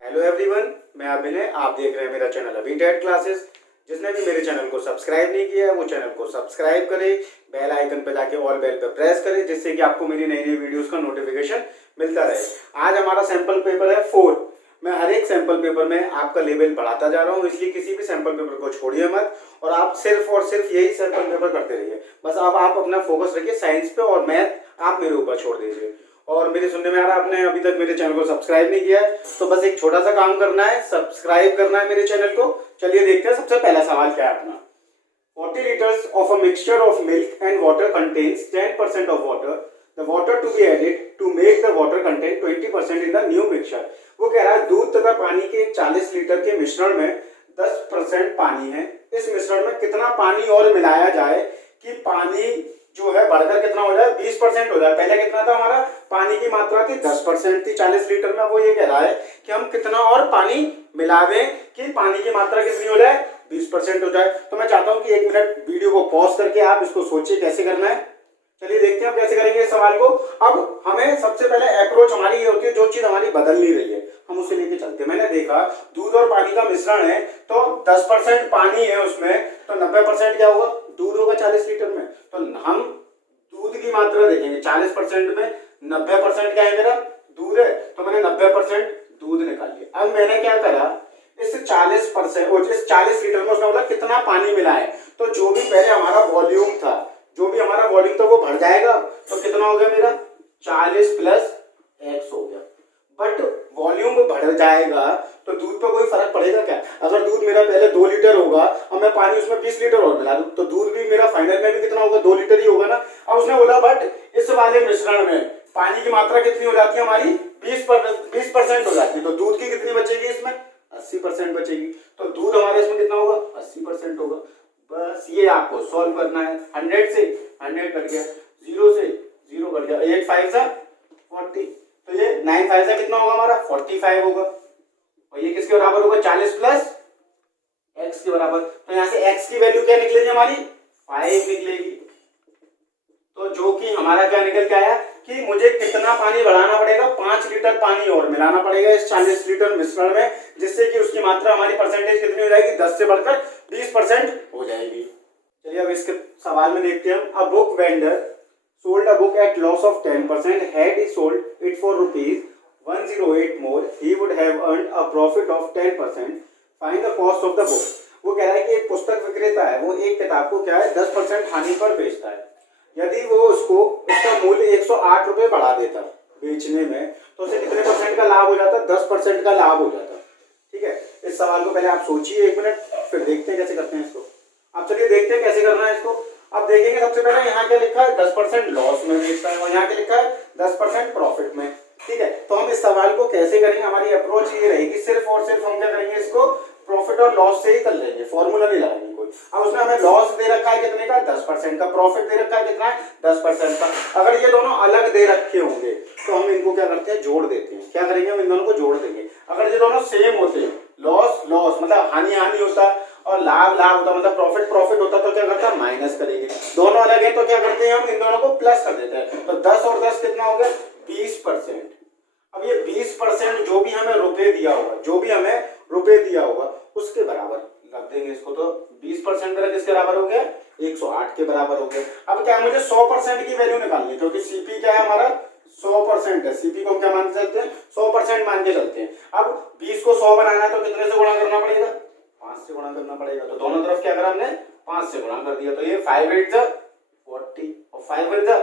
Hello everyone, मैं अभिनय। आप देख रहे हैं मेरा चैनल अभी टेट क्लासेस। जिसने भी मेरे चैनल को सब्सक्राइब नहीं किया है वो चैनल को सब्सक्राइब करे, बेल आइकन पे जाके ऑल बेल पे प्रेस करे, जिससे कि आपको मेरी नई नई वीडियोस का नोटिफिकेशन मिलता रहे। आज हमारा सैंपल पेपर है 4। मैं हर एक सैंपल पेपर में आपका लेवल बढ़ाता जा रहा हूँ, इसलिए किसी भी सैंपल पेपर को छोड़िए मत और आप सिर्फ और सिर्फ यही सैंपल पेपर करते रहिए। बस अब आप अपना फोकस रखिए साइंस पे और मैथ आप मेरे ऊपर छोड़ दीजिए। और मेरे सुनने में आ रहा है आपने अभी तक मेरे चैनल को सब्सक्राइब नहीं किया है, तो बस एक छोटा सा काम करना है, सब्सक्राइब करना है मेरे चैनल को। चलिए देखते हैं सबसे पहला सवाल क्या है अपना। 40 liters of a mixture of milk and water contains 10% of water. The water to be added to make the water contain 20% in the new mixture. वो कह रहा है दूध तथा पानी के 40 लीटर के मिश्रण में 10% पानी है। इस मिश्रण में कितना पानी और मिलाया जाए कि पानी जो है बढ़कर कितना हो जाए, 20% हो जाए। पहले कितना था हमारा, पानी की मात्रा थी 10% थी 40 लीटर में। वो ये कह रहा है कि हम कितना और पानी मिला दें कि पानी की मात्रा कितनी हो जाए, 20% हो जाए। तो मैं चाहता हूं कि 1 मिनट वीडियो को पॉज करके आप इसको सोचिए कैसे करना है। चलिए देखते हैं हम कैसे करेंगे इस सवाल को। अब हमें सबसे पहले अप्रोच हमारी ये होती है, जो चीज हमारी बदल नहीं रही है हम उसे लेके चलते हैं। मैंने देखा दूध और पानी का मिश्रण है तो 10% पानी है उसमें, तो 90% क्या होगा, दूध होगा 40 लीटर में। तो हम दूध की मात्रा देखेंगे 40% में 90% क्या है, मेरा दूध है, तो मैंने 90% दूध निकाल लिया। अब मैंने क्या करा, इस 40% और इस 40 लीटर में उसने बोला कितना पानी मिला है, तो जो भी पहले हमारा वॉल्यूम था, वो बढ़ जाएगा। तो कितना हो गया मेरा, 40 प्लस x हो गया। बट वॉल्यूम बढ़ जाएगा तो दूध पर कोई फर्क पड़ेगा क्या? अगर दूध मेरा पहले 2 लीटर होगा और मैं पानी उसमें 20 लीटर और मिला दूं तो दूध भी मेरा फाइनल में भी कितना होगा, 2 लीटर ही होगा ना। अब उसने बोला बट इस वाले मिश्रण में पानी की मात्रा कितनी हो जाती है हमारी, 20% हो जाती है। तो दूध की कितनी बचेगी इसमें, 80% बचेगी। तो दूध हमारे इसमें कितना होगा, 80% होगा। बस ये आपको सॉल्व करना है। 100 से 100 कट गया, 0 से 0 कट गया, 8 5 सा 40, तो ये 9 5 सा कितना होगा हमारा, 45 होगा। और ये किसके बराबर होगा, 40 प्लस x के बराबर। तो यहाँ से x की वैल्यू क्या निकलेगी हमारी, 5 निकलेगी। तो जो कि हमारा क्या निकल के आया कि मुझे कितना पानी बढ़ाना पड़ेगा, 5 लीटर पानी और मिलाना पड़ेगा इस 40 लीटर मिश्रण में, जिससे कि उसकी मात्रा हमारी परसेंटेज कितनी हो जाएगी, 10 से बढ़कर 20% हो जाएगी। चलिए अब इसके सवाल में देखते हैं हम। A book vendor sold a book at loss of 10%. Had he sold it for rupees 108 more, he would have earned a profit of 10%. Find the cost of the book. वो कह रहा है कि एक पुस्तक विक्रेता है, वो एक किताब को क्या है 10% हानि पर बेचता है। यदि वो उसका मूल्य 108 रुपये बढ़ा देता बेचने में, तो उसे कितने परसेंट का लाभ हो जाता, 10% का लाभ हो जाता। ठीक है, इस सवाल को पहले आप सोचिए 1 मिनट, फिर देखते हैं कैसे करते हैं इसको। अब चलिए देखते हैं कैसे करना है इसको। अब देखेंगे सबसे पहले यहाँ क्या लिखा है, 10% लॉस में बेचता है और यहाँ क्या लिखा है 10% प्रॉफिट में। ठीक है, तो हम इस सवाल को कैसे करेंगे, हमारी अप्रोच ये रहेगी, सिर्फ और सिर्फ हम क्या करेंगे, इसको प्रॉफिट और लॉस से ही कर लेंगे, फॉर्मूला नहीं लगाएंगे कोई। अब उसने हमें लॉस दे रखा है कितने का, 10% का, प्रॉफिट दे रखा है कितना है, 10% का। अगर ये दोनों अलग दे रखे होंगे तो हम इनको क्या करते हैं, जोड़ देते हैं। क्या करेंगे, हम इन दोनों को जोड़ देंगे। अगर ये दोनों सेम होते हैं, लॉस लॉस मतलब हानि हानि होता और लाभ लाभ होता, मतलब प्रॉफिट प्रॉफिट होता, तो क्या करता है, माइनस करेंगे। दोनों अलग है तो क्या करते हैं, हम इन दोनों को प्लस कर देते हैं। तो 10 और 10 कितना हो गया, 20%। अब ये 20% जो भी हमें रुपए दिया होगा उसके बराबर रख देंगे इसको। तो 20% मेरा किसके बराबर हो गया, 108 के बराबर हो गया। अब क्या मुझे 100% की वैल्यू निकालनी है, क्योंकि सीपी क्या है हमारा, 100% है। सीपी को हम क्या मान के चलते हैं, 100% मान के चलते हैं। अब 20 को 100 बनाना है तो कितने से गुणा करना पड़ेगा, 5 से गुणा करना पड़ेगा। तो दोनों तरफ क्या करा हमने, 5 से गुणा कर दिया। तो ये 5 8 जा 40 और 5 1 जा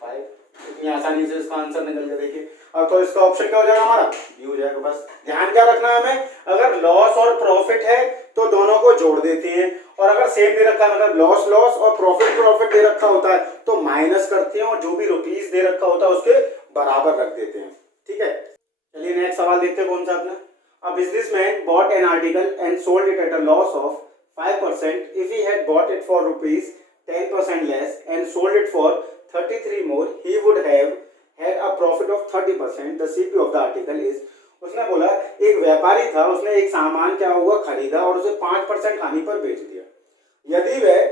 5। इतनी आसानी से इसका आंसर निकल गया। देखिए अब तो इसका ऑप्शन क्या हो जाएगा हमारा, बी हो जाएगा। बस ध्यान क्या रखना है हमें, अगर लॉस और प्रॉफिट है तो दोनों को जोड़ देते हैं, और अगर सेम दे रखा है मतलब लॉस लॉस और प्रॉफिट प्रॉफिट दे रखा होता है तो माइनस करते हैं और जो भी रुपीस दे रखा होता है उसके बराबर रख देते हैं। ठीक है, चलिए नेक्स्ट सवाल देखते हैं कौन सा अपना। A businessman bought an article and sold it at a loss of 5%. If he had bought it for rupees 10% less and sold it for 33 more, he would have had a profit of 30%. The CP of the article is, उसने बोला एक व्यापारी था, उसने एक सामान क्या हुआ खरीदा और उसे 5% हानि पर बेच दिया। यदि वह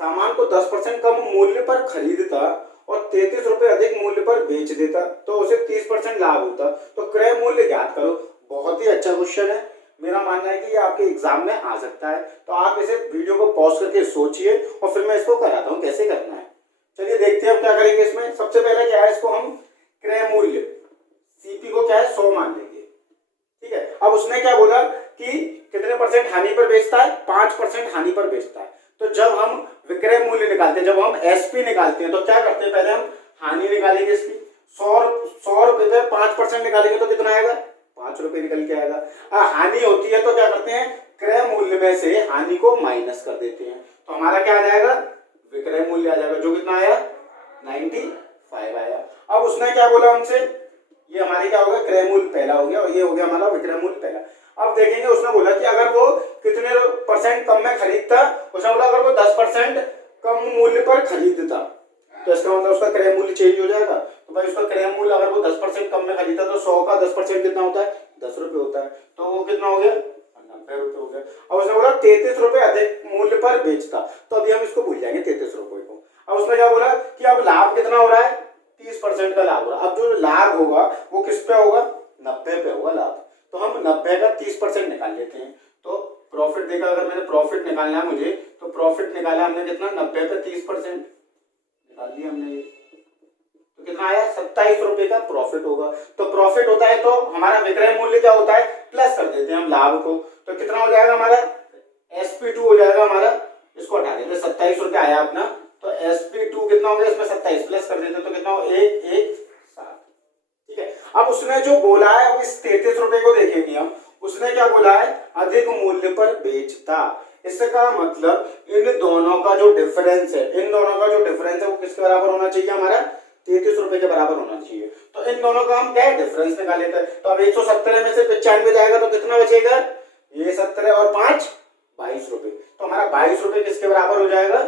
सामान को 10% कम मूल्य पर खरीदता और 33 रुपए अधिक मूल्य पर बेच देता तो उसे 30% लाभ होता। तो क्रय मूल्य ज्ञात करो। बहुत ही अच्छा क्वेश्चन है, मेरा मानना है कि ये आपके एग्जाम में आ सकता है। तो आप इसे वीडियो को पॉज करके सोचिए और फिर मैं इसको कराता हूँ कैसे करना है। चलिए देखते हैं हम क्या करेंगे इसमें। सबसे पहले क्या है, इसको हम क्रय मूल्य सीपी को क्या है 100 मान लेंगे, ठीक है। अब उसने क्या बोला कि कितने परसेंट हानि पर बेचता है, 5% हानि पर बेचता है। तो जब हम विक्रय मूल्य निकालते हैं, जब हम एसपी निकालते हैं तो क्या करते हैं, पहले हम हानि निकालेंगे इसकी। 100 रुपए पे 5% निकालेंगे तो कितना आएगा, 5 रुपए निकल के आएगा। हानि होती है तो क्या करते हैं, क्रय मूल्य में से हानि को माइनस कर देते हैं। तो हमारा क्या आ जाएगा, विक्रय मूल्य आ जाएगा, जो कितना आया 95 आया। अब उसने क्या बोला हमसे, ये हमारी क्या होगा क्रय मूल्य पहला हो गया और ये हो गया हमारा विक्रय मूल्य पहला। अब देखेंगे उसने बोला कि अगर वो कितने % कम में खरीदता, उसने बोला अगर वो 10% कम मूल्य पर खरीदता तो इसका मतलब उसका क्रय मूल्य चेंज हो जाएगा। तो भाई उसका क्रय मूल्य अगर वो 10% कम में खरीदता तो 100 का 10% कितना होता है, 10 रुपए होता है। तो वो कितना हो गया, 90 रुपए हो गया। अब उसने बोला 33 रुपए अधिक मूल्य पर बेचता, तो अभी हम इसको भूल जाएंगे 33 रुपए को। अब उसने क्या बोला कि अब लाभ कितना हो रहा है, 30% का लाभ हो रहा है। अब जो लाभ होगा वो किस पे होगा, 90 पे होगा लाभ। तो हम 90 का 30% निकाल लेते हैं। तो प्रॉफिट देखा, अगर मैंने प्रॉफिट निकालना है मुझे, तो प्रॉफिट निकाला हमने कितना, 90 पे 30% निकाल लिया हमने। ये तो कितना आया, 27 रुपए का प्रॉफिट होगा। तो प्रॉफिट होता है तो हमारा विक्रय मूल्य क्या होता है, प्लस कर देते हैं हम लाभ को। तो कितना हो जाएगा हमारा, SP2 हो जाएगा हमारा, इसको हटा देते, 27 रुपए आया अपना। तो SP2 कितना हो गया, इसमें 27 प्लस कर देते तो कितना हो, 117, ठीक है। अब उसने जो बोला है, अब इस 33 रुपए को देखेंगे हम, उसने क्या बोला है, अधिक मूल्य पर बेचता। इसका मतलब इन दोनों का जो डिफरेंस है, इन दोनों का जो डिफरेंस है वो किसके बराबर होना चाहिए, हमारा 33 रुपए के बराबर होना चाहिए। तो इन दोनों का हम क्या है, डिफरेंस निकाल लेते हैं। तो अब 117 में से 95 जाएगा तो कितना बचेगा, ये 17 और 5 22 रुपए। तो हमारा 22 रुपए किसके बराबर हो जाएगा,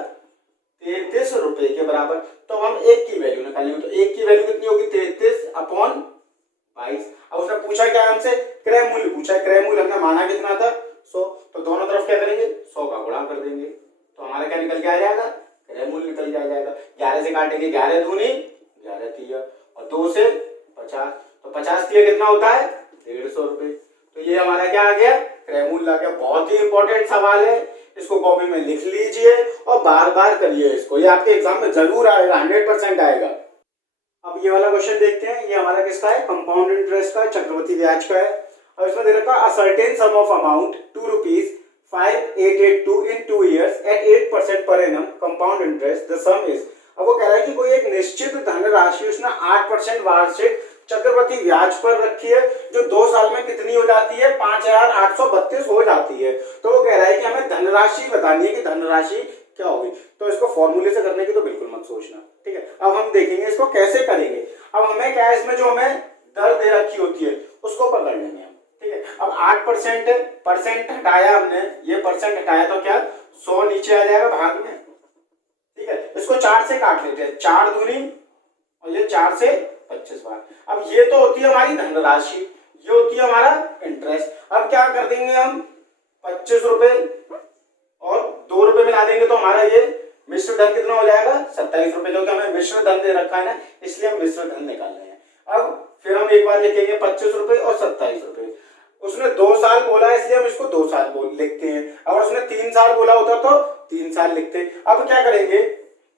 33 रुपए के बराबर। तो हम एक की वैल्यू निकालेंगे, तो एक की वैल्यू कितनी होगी, 33/22। अब उसने पूछा क्या हमसे, क्रय मूल्य पूछा। क्रय मूल्य हमने माना कितना था, 100। तो दोनों तरफ क्या करेंगे, 100 का गुणा कर देंगे। तो हमारा क्या निकल के आ जाएगा, क्रय मूल्य निकल के आ जाएगा। 11 से काटेंगे, 11 दूनी 11 तिया और 2 से 50, तो 50 तिया कितना होता है, 150 रुपए। तो ये हमारा क्या आ गया, क्रय मूल्य आ गया। बहुत ही इंपॉर्टेंट सवाल है, इसको कॉपी में लिख लीजिए और बार बार करिए इसको, ये आपके एग्जाम में जरूर आएगा, 100% आएगा। अब ये वाला क्वेश्चन देखते हैं, ये हमारा किसका है, कंपाउंड इंटरेस्ट का, चक्रवृद्धि ब्याज का है। अब इसमें दे रखा a certain some of amount ₹2,5882 in 2 years at 8% per annum compound interest, the sum is। अब वो कह रहा है कि कोई एक निश्चित धनराशि उसने 8% वार्षिक चक्रवृद्धि ब्याज पर रखी है, जो 2 साल में कितनी हो जाती है, 5,832 हो जाती है। तो वो कह रहा है कि हमें धनराशि बतानी है कि धनराशि क्या होगी। तो इसको फॉर्मूले से करने की तो बिल्कुल मत सोचना, ठीक है। अब हम देखेंगे इसको कैसे करेंगे। अब हमें क्या है, इसमें जो हमें दर दे रखी होती है उसको पकड़ लेंगे हम, ठीक है। अब 8% हटाया हमने, ये परसेंट हटाया तो क्या 100 नीचे आ जाएगा भाग में, ठीक है। इसको 4 से काट लेते हैं, 4 दूनी और ये 4 से 25 बार। अब ये तो होती है हमारी धनराशि, ये होती है हमारा इंटरेस्ट। अब क्या कर देंगे हम, 25 रुपए और 2 रुपए मिला देंगे तो हमारा ये मिश्र धन कितना हो जाएगा, 27 रुपए, क्योंकि हमें मिश्र धन दे रखा है ना, इसलिए हम मिश्र धन निकाल रहे हैं। अब फिर हम एक बार लिखेंगे 25 रुपए और 27 रुपए। उसने 2 साल बोला है इसलिए हम इसको 2 साल लिखते हैं। अगर उसने 3 साल बोला होता तो 3 साल लिखते। अब क्या करेंगे,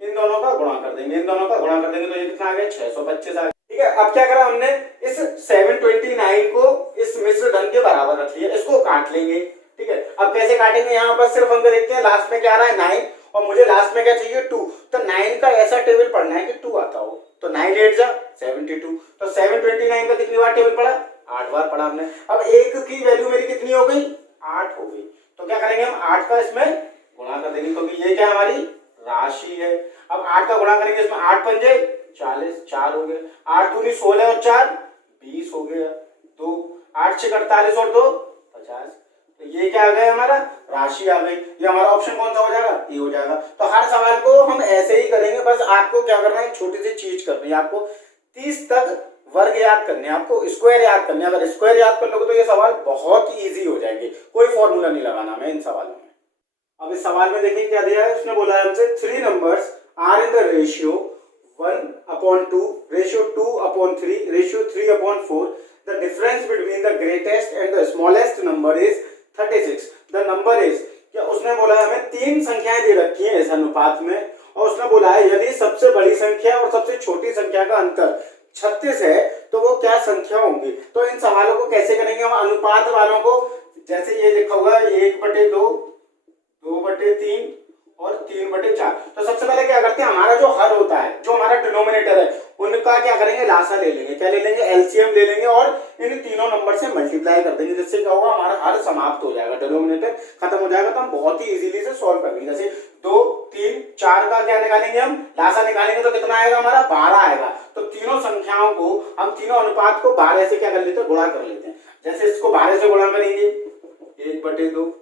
इन दोनों का गुणा कर देंगे, इन दोनों का गुणा कर देंगे तो ये कितना आ गया, 625 आ गया, ठीक है। अब क्या करा हमने, इस 729 को इस मिश्र धन के बराबर रख लिया, इसको काट लेंगे, ठीक है। अब कैसे काटेंगे, यहाँ पर सिर्फ हम देखते हैं लास्ट में क्या आ रहा है 9 और मुझे लास्ट में क्या चाहिए 2। तो 9 का ऐसा टेबल पढ़ना है कि 2 आता हो। तो 9 8 जा 72, तो 729 का कितनी बार टेबल पढ़ा, 8 बार पढ़ा हमने। अब एक की वैल्यू मेरी कितनी हो गई, 8 हो गई। तो क्या करेंगे हम 8 का इसमें गुणा कर देंगे, क्योंकि ये क्या हमारी राशि है। अब 8 का गुणा करेंगे, इसमें 8 पंजे 40, 4 हो गए, 8 दूनी 16 और 4 20 हो गया, 2 8 6 48 और 2 50। तो ये क्या आ गया, हमारा राशि आ गई। ये हमारा ऑप्शन कौन सा हो जाएगा, ये हो जाएगा। तो हर सवाल को हम ऐसे ही करेंगे, बस आपको क्या करना है, छोटी सी चीज करनी है, आपको 30 तक वर्ग याद करने हैं, आपको स्क्वायर याद करने हैं। अगर स्क्वायर याद कर लोगे तो ये सवाल बहुत इजी हो जाएंगे, कोई फॉर्मूला नहीं लगाना हमें इन सवालों में। अब इस सवाल में देखिए क्या दिया है, उसने बोला है हमसे 3 numbers are in the ratio 1/2 ratio 2/2 3/3, ratio 3/4, the difference between the greatest and the smallest number is 36। The number is, क्या उसने बोला है हमें 3 संख्याएं दे रखी हैं इस अनुपात में, और उसने बोला है यदि सबसे बड़ी संख्या और सबसे छोटी संख्या का अंतर 36 है तो वो क्या संख्या होंगी। तो इन सवालों को कैसे करेंगे हम अनुपात वालों को, जैसे ये लिखा हुआ है 1/2, 2/3 और 3/4। तो सबसे पहले क्या करते हैं, हमारा जो हर होता है, जो हमारा डिनोमिनेटर है, उनका क्या करेंगे, लासा ले लेंगे। क्या ले लेंगे, एलसीएम ले लेंगे और इन तीनों नंबर से मल्टीप्लाई कर देंगे, जिससे क्या होगा, हमारा हर समाप्त हो जाएगा, डिनोमिनेटर खत्म हो जाएगा। तो हम बहुत ही इजीली से सॉल्व कर लेंगे। जैसे 2, 3, 4 का क्या निकालेंगे, हम लासा निकालेंगे तो कितना आएगा, हमारा 12 आएगा। तो तीनों संख्याओं को हम, तीनों अनुपात को 12 से क्या कर लेते हैं, गुणा कर लेते हैं। जैसे इसको 12 से गुणा करेंगे 1/2,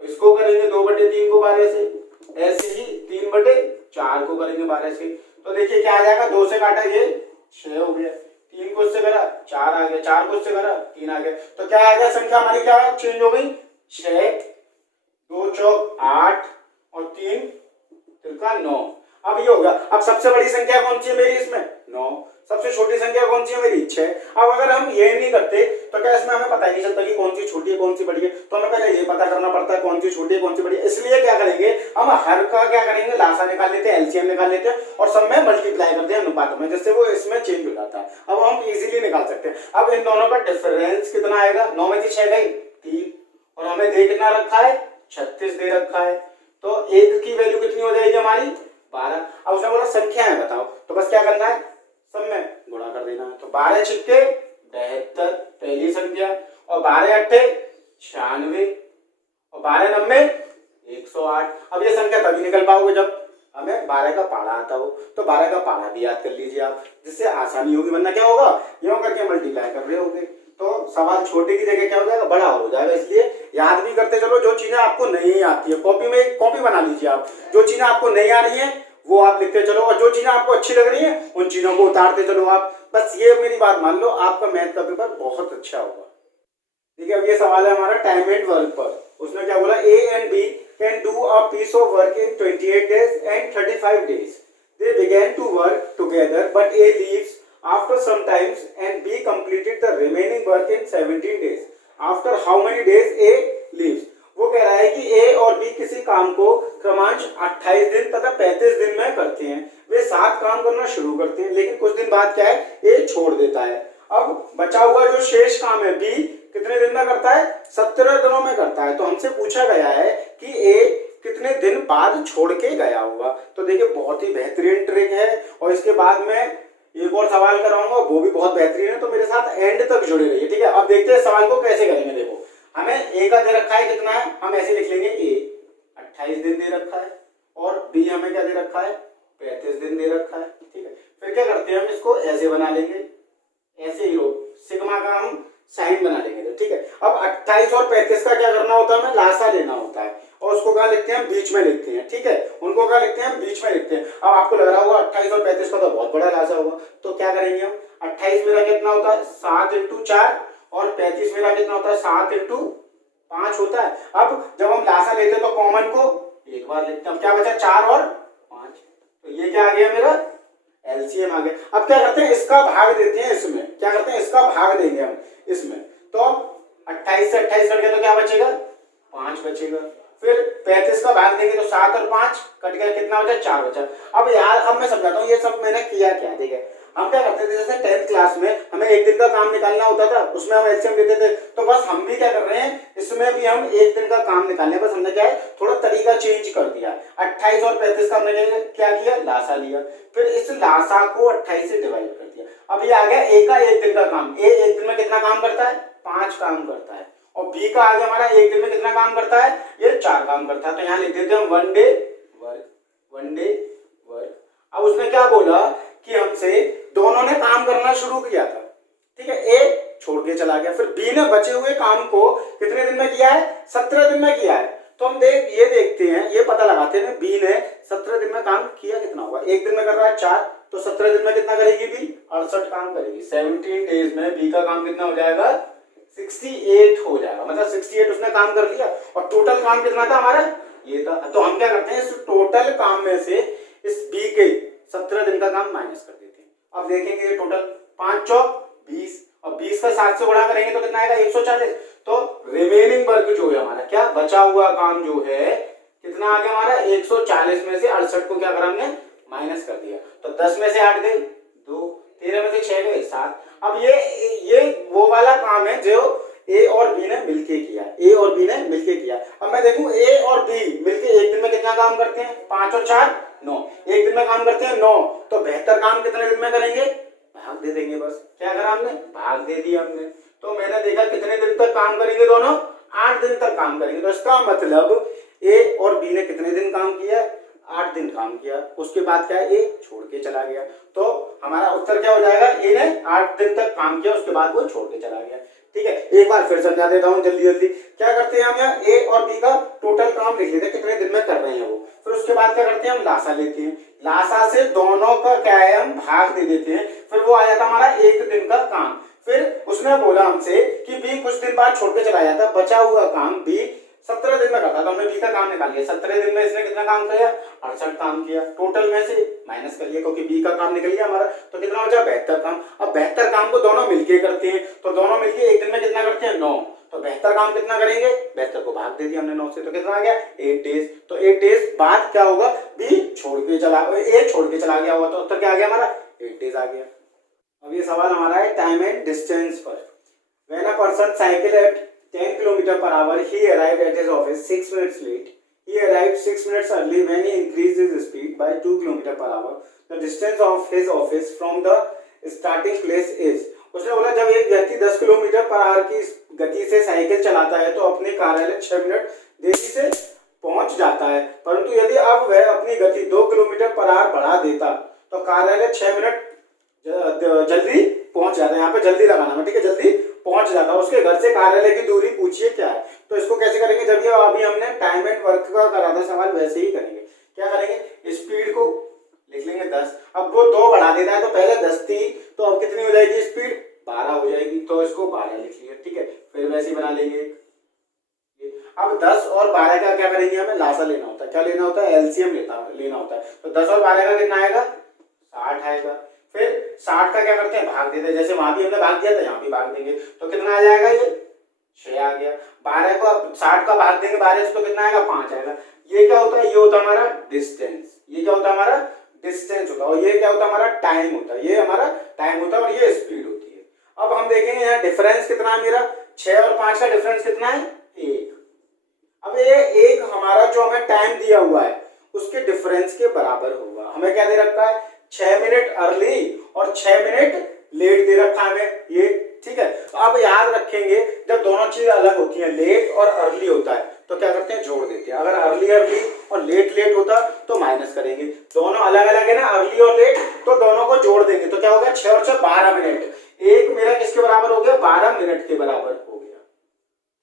इसको करेंगे 2/3 को 12 से, ऐसे ही 3/4 को करेंगे 12 से। तो देखिए क्या आ जाएगा, 2 से काटा ये 6 हो गया, 3 को इससे करा 4 आ गया, 4 को इससे करा 3 आ गया। तो क्या आ गया, संख्या हमारी क्या चेंज हो गई, 6, 2 चौक 8 और 3 तिरका 9। अब ये होगा। अब सबसे बड़ी संख्या कौन सी है मेरी इसमें, 9। सबसे छोटी संख्या कौन सी है मेरी, 6। अब अगर हम ये नहीं करते तो क्या इसमें हमें पता ही नहीं चलता कि कौन सी छोटी है कौन सी बड़ी है। तो हमें पहले ये पता करना पड़ता है कौन सी छोटी है कौन सी बड़ी है। इसलिए क्या करेंगे, हम हर का क्या करेंगे, लासा निकाल लेते हैं, एलसीएम निकाल लेते हैं और सब में मल्टीप्लाई करते हैं अनुपात में, जिससे वो इसमें चेंज हो जाता है। अब हम इजीली निकाल सकते हैं। अब इन दोनों का डिफरेंस कितना आएगा, 9 में से 6 गई 3, और हमें दे कितना रखा है, 36 दे रखा है। तो 1 की वैल्यू कितनी हो जाएगी हमारी, 12। अब उसने बोला संख्या है बताओ, तो बस क्या करना है, सब में गुणा कर देना है। तो 12 छिक्के 72 पहली संख्या, और 12 अट्ठे 96, और 12 नब्बे 108। अब ये संख्या तभी निकल पाओगे जब हमें 12 का पहाड़ा आता हो। तो 12 का पहाड़ा भी याद कर लीजिए आप, जिससे आसानी होगी, वरना क्या होगा, यूं करके मल्टीप्लाई कर रहे होगे तो सवाल छोटे की जगह क्या हो जाएगा, बड़ा हो जाएगा। इसलिए याद भी करते चलो, जो चीजें आपको नहीं आती है कॉपी में एक कॉपी बना लीजिए आप, जो चीजें आपको नहीं आ रही है वो आप लिखते चलो, और जो चीजें आपको अच्छी लग रही है उन चीजों को उतारते चलो आप। बस ये मेरी बात मान लो, आपका मैथ का पेपर बहुत अच्छा होगा। ठीक है, अब ये सवाल है हमारा टाइम एंड वर्क पर। उसने क्या बोला, A and B can do a piece of work in 28 days and 35 days. They began to work together, but A leaves after some times and B completed the remaining work in 17 days. After how many days A leaves? वो कह रहा है कि A और B किसी काम को क्रमांश 28 दिन तथा 35 दिन में करते हैं। वे 7 काम करना शुरू करते हैं, लेकिन कुछ दिन बाद क्या है, A छोड़ देता है। अब बचा हुआ जो शेष काम है B कितने दिन में करता है, 17 दिनों में करता है। तो हमसे पूछा गया है कि A कितने दिन बाद छोड़ के गया होगा। तो देखिए बहुत ही बेहतरीन ट्रिक है, और इसके बाद में एक और सवाल कराऊंगा, वो भी बहुत बेहतरीन है। तो मेरे साथ एंड तक जुड़े रहिए। ठीक है, अब देखते हैं सवाल को कैसे करेंगे। देखो हमें ए का दे रखा है कितना है, हम ऐसे लिख लेंगे ए 28 दिन दे रखा है, और बी हमें क्या दे रखा है, 35 दिन दे रखा है। ठीक है, फिर क्या करते हैं, हम इसको ऐसे बना लेंगे, ऐसे ही सिग्मा का हम साइन बना लेंगे। ठीक है, अब 28 और 35 का क्या करना होता है, हमें लासा लेना होता है, और उसको कहाँ लिखते हैं, बीच में लिखते हैं। ठीक है, उनको क्या लिखते हैं, बीच में लिखते हैं। अब आपको लग रहा होगा 28 और 35 का तो बहुत बड़ा लासा होगा, तो क्या करेंगे हम, 28 मेरा कितना होता है 7 × 4, और 35 मेरा कितना होता है 7 × 5 होता है। अब जब हम लासा लेते हैं तो कॉमन को एक बार लिखते हैं, क्या बचा 4 और 5, तो ये क्या आ गया मेरा एलसीएम आ गया। अब क्या करते हैं, इसका भाग देते हैं इसमें, क्या करते हैं, इसका भाग देंगे हम इसमें। तो 28 से 28 कट गया तो क्या बचेगा, 5 बचेगा। फिर 35 का भाग देंगे तो 7 और 5 कट गया, कितना बचा, 4 बचा। अब यार अब मैं समझाता हूँ ये सब मैंने किया क्या। देखिए हम क्या करते थे, जैसे 10th क्लास में हमें एक दिन का काम निकालना होता था, उसमें हम एलसीएम लेते थे। तो बस हम भी क्या कर रहे हैं, इसमें भी हम एक दिन का काम निकालने, बस हमने क्या है थोड़ा तरीका चेंज कर दिया। 28 और 35 का हमने क्या किया, लासा लिया, फिर इस लासा को 28 से डिवाइड कर दिया। अब ये आ गया ए का एक दिन का काम। ए एक दिन में कितना काम करता है, 5 काम करता है, और बी का आ गया हमारा एक दिन में कितना काम करता है, ये 4 काम करता है। तो यहाँ लिख देते हैं हम 1 डे वर्क, 1 डे वर्क। अब उसने क्या बोला कि हमसे दोनों ने काम करना शुरू किया था। ठीक है, ए छोड़ के चला गया, फिर बी ने बचे हुए काम को कितने दिन में किया है, 17 दिन में किया है। तो हम देखते हैं, ये पता लगाते हैं बी ने 17 दिन में काम किया कितना होगा। एक दिन में कर रहा है 4, तो 17 दिन में कितना करेगी बी, 68 काम करेगी। 17 डेज में बी का काम कितना हो जाएगा, 68 हो जाएगा। मतलब 68 उसने काम कर लिया, और टोटल काम कितना था हमारा, ये था। तो हम क्या करते हैं, इस टोटल काम में से इस बी के 17 दिन का काम माइनस कर देते हैं। अब देखेंगे ये टोटल 5 चौक 20 और 20 का 7 से गुणा करेंगे तो कितना आएगा 140। तो रिमेनिंग वर्क जो है हमारा, क्या बचा हुआ काम जो है कितना आ गया हमारा 140 में से 68 को क्या करा हमने माइनस कर दिया। तो 10 में से 8 गई 2, 13 में से 6 गए 7। अब ये वो वाला काम है जो ए और बी ने मिलके किया, ए और बी ने मिलके किया। अब मैं देखूं ए और बी मिलके एक दिन में कितना काम करते हैं 5 और 4 9, एक दिन में काम करते हैं 9। तो बेहतर काम कितने दिन में करेंगे भाग दे देंगे, बस क्या करा हमने भाग दे दिया हमने। तो मैंने देखा कितने दिन तक काम करेंगे दोनों 8 दिन तक काम करेंगे। तो इसका मतलब ए और बी ने कितने दिन काम किया 8 दिन काम किया। उसके बाद क्या ए छोड़ के चला गया। तो हमारा उत्तर क्या हो जाएगा ए ने 8 दिन तक काम किया उसके बाद वो छोड़ के चला गया। ठीक है, एक बार फिर समझा देता हूँ जल्दी जल्दी। क्या करते हैं हम यहाँ ए और बी का टोटल काम लिख लेते हैं कितने दिन में कर रहे हैं वो। फिर उसके बाद क्या करते हैं हम लासा लेते हैं, लासा से दोनों का क्या है हम भाग दे देते हैं। फिर वो आ जाता हमारा 1 दिन का काम। फिर उसने बोला हमसे कि बी कुछ दिन बाद छोड़ के चला जाता, बचा हुआ काम बी 17 दिन में करता। तो हमने बी का काम निकाल लिया, 17 दिन में इसने कितना काम किया 68 काम किया। टोटल में से माइनस कर लिया क्योंकि बी का काम निकल गया हमारा। तो कितना बचा 72 काम। अब 72 काम को दोनों मिलके करते हैं, तो दोनों मिलके एक दिन में कितना करते हैं 9। तो 72 काम कितना करेंगे 72 को भाग दे दिया हमने 9 से, तो कितना आ गया 8 डेज। तो 8 डेज बाद क्या होगा बी छोड़ के चला, ए छोड़ के चला गया हुआ, तो उत्तर क्या आ गया हमारा 8 डेज आ गया। अब ये सवाल हमारा है टाइम एंड डिस्टेंस पर। When a person cycle at 10 km per hour, he arrived at his office 6 minutes late. He arrived 6 minutes early when he increased his speed by 2 km per hour. The distance of his office from the starting place is. उसने बोला जब एक व्यक्ति 10 kilometre per hour की गति से cycle चलाता है तो अपने कार्यालय 6 मिनट देरी से पहुंच जाता है, परंतु यदि अब वह अपनी गति 2 किलोमीटर पर आवर बढ़ा देता तो कार्यालय 6 मिनट जल्दी पहुंच जाता है। यहाँ पे जल्दी लगाना है, ठीक है, जल्दी पहुंच जाता है। उसके घर से कार्यालय की दूरी पूछिए क्या है। तो इसको कैसे करेंगे, जब ये अभी हमने टाइम एंड वर्क का करा था सवाल वैसे ही करेंगे। क्या करेंगे स्पीड को लिख लेंगे 10, अब वो 2 बढ़ा देता है तो पहले 10 थी तो अब कितनी हो जाएगी स्पीड 12 हो जाएगी, तो इसको 12 लिख लिया। ठीक है, फिर वैसे ही बना लेंगे। अब 10 और 12 का क्या करेंगे हमें लासा लेना होता है, क्या लेना होता है एलसीएम लेना होता है। तो 10 और 12 का कितना आएगा 60 आएगा। फिर 60 का क्या करते हैं भाग देते हैं, जैसे वहां भी हमने भाग दिया था यहाँ भी भाग देंगे। तो कितना आ जाएगा ये 6 आ गया। 12 को 60 का भाग देंगे 12 से तो कितना आएगा 5 आएगा। ये क्या होता है, ये होता है हमारा डिस्टेंस, ये क्या होता है हमारा डिस्टेंस होता है, और ये क्या होता है हमारा टाइम होता है, ये हमारा टाइम होता है और ये स्पीड होती है। अब हम देखेंगे यहाँ डिफरेंस कितना है मेरा 6 और 5 का डिफरेंस कितना है 1। अब ये 1 हमारा जो हमें टाइम दिया हुआ है उसके डिफरेंस के बराबर होगा। हमें क्या दे रखा है 6 मिनट अर्ली और 6 मिनट लेट दे रखा है हमें ये। ठीक है, तो अब याद रखेंगे जब दोनों चीज अलग होती हैं लेट और अर्ली होता है तो क्या करते हैं जोड़ देते हैं। अगर अर्ली अर्ली और लेट लेट होता तो माइनस करेंगे। दोनों अलग अलग है ना अर्ली और लेट, तो दोनों को जोड़ देंगे तो क्या होगा 6 और 6 12 मिनट। एक मेरा किसके बराबर हो गया 12 मिनट के बराबर हो गया।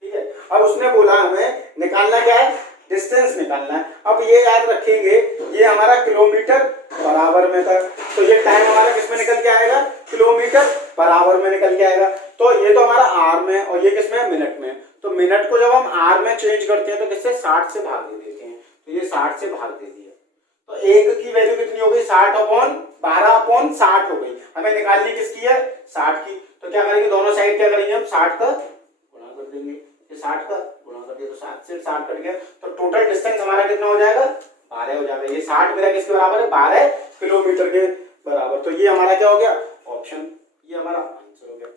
ठीक है, अब उसने बोला हमें निकालना क्या है डिस्टेंस निकालना है। अब ये याद रखेंगे ये हमारा किलोमीटर पर आवर में था, तो ये टाइम हमारा किसमें निकल के आएगा किलोमीटर पर आवर में निकल के आएगा। तो ये तो हमारा आर में और ये किसमें मिनट में। तो मिनट को जब हम आर में चेंज करते हैं तो किससे 60 से भाग दे देते हैं, तो ये 60 से भाग दे दिया। तो एक की वैल्यू कितनी हो गई 60/12/60 हो गई। हमें निकालनी किसकी है 60 की। तो क्या करेंगे दोनों साइड क्या करेंगे हम 60 का गुणा कर देंगे, 60 का गुणा कर दिया तो 7 से 60 कट गया। तो टोटल डिस्टेंस हमारा कितना हो जाएगा 12 हो जाएगा। ये 60 मेरा किसके बराबर है 12 किलोमीटर के बराबर। तो ये हमारा क्या हो गया ऑप्शन, ये हमारा आंसर हो गया।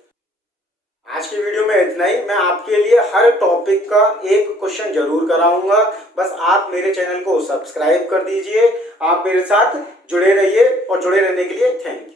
आज की वीडियो में इतना ही। मैं आपके लिए हर टॉपिक का एक क्वेश्चन जरूर कराऊंगा, बस आप मेरे चैनल को सब्सक्राइब कर दीजिए। आप मेरे साथ जुड़े रहिए और जुड़े रहने के लिए थैंक यू।